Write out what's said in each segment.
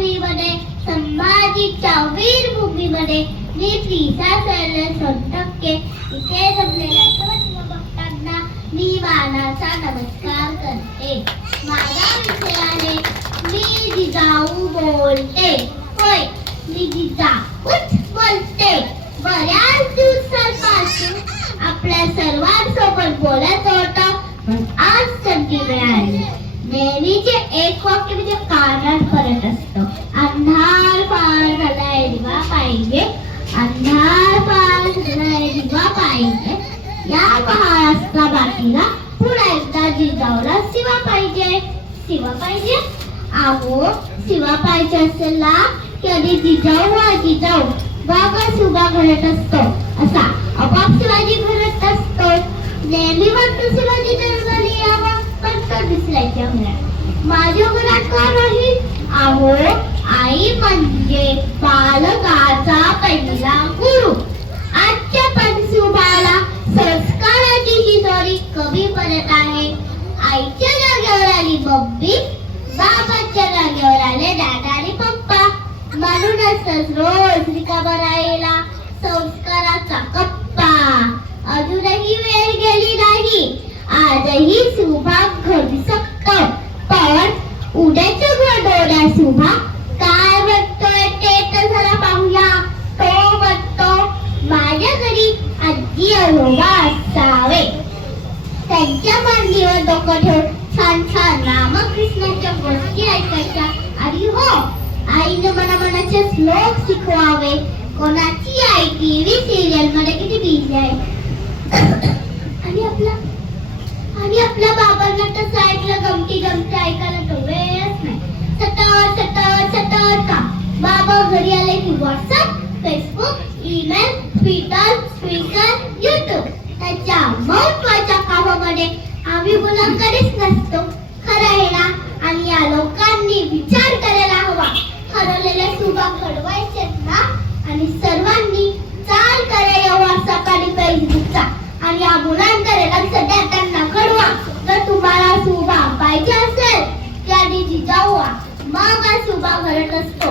भूमीमध्ये संभाजीच्या वीरभूमीमध्ये मी प्रिसा सरले टक्के इथे जमलेल्या सर्व भक्तांना मी मानाचा नमस्कार करते माझ्या विषयाने मी जिजाऊ बोलते होय मी जिजाऊच बोलते बऱ्याच दिवसांपासून आपल्या सर्वांसोबत बोलत होतं पण आज संधी मिळाली नेहमीचे एक वाक्य म्हणजे कारण करत असतं अंधार पार झालाय दिवा पाहिजे अंधार पार झालाय पाहिजे. या महाराष्ट्रा बाकीला पुन्हा एकदा जिजाऊला शिवा पाहिजे. शिवा पाहिजे? आहो शिवा पाहिजे असेल ना की जिजाऊ हा जिजाऊ. बाबा सुबा घडत असतो. असा आपाप शिवाजी घडत असतो. नेहमी म्हणतो शिवाजी जन्मली यावा पण तो दिसल्याच्या घरात माझ्या घरात का नाही आहो आई म्हणजे बालकाचा पहिला गुरु. आजच्या पंचुबाला संस्काराची ही जोडी कमी पडत आहे. आईच्या जागेवर आली मम्मी बाबाच्या जागेवर आले दादा आणि पप्पा. म्हणूनच रोज रिकामा राहिला संस्काराचा कप्पा. अजूनही वेळ गेली नाही. आजही सुभाग घडू शकतो पण उद्याच्या घडवण्या सुभा माझ्या घरी आजी आजोबा असावे. त्यांच्या मांडीवर डोकं ठेवून छान छान रामकृष्णाच्या गोष्टी ऐकायच्या. आणि हो आईने मला मनाचे श्लोक शिकवावे. कोणाची आई टीव्ही सिरियलमध्ये किती बिझी आहे? आणि आपला आणि आपल्या बाबांना तर साईडला गमती गमती ऐकायला तो वेळच नाही. सतत सतत सतत का बाबा घरी आले की WhatsApp Facebook email Twitter speaker YouTube त्याच्या महत्त्वाच्या कामामध्ये आम्ही मुलं कधीच नसतो. खरं आहे ना? आणि या लोकांनी विचार करायला हवा. हरवलेल्या सुभा घडवायचे ना? आणि सर्वांनी चाल करायला हवा सकाळी फेसबुकचा आणि या मुलांकडे लक्ष द्या त्यांना घडवा. जर तुम्हाला सुभा पाहिजे असेल की आधी जिजाऊआ मग हा सुभा घडत असतो.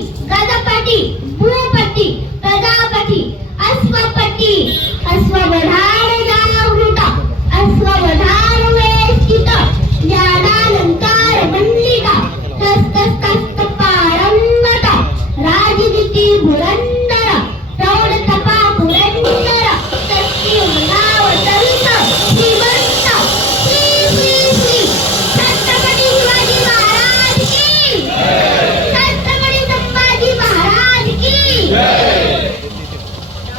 पाटील पाटी.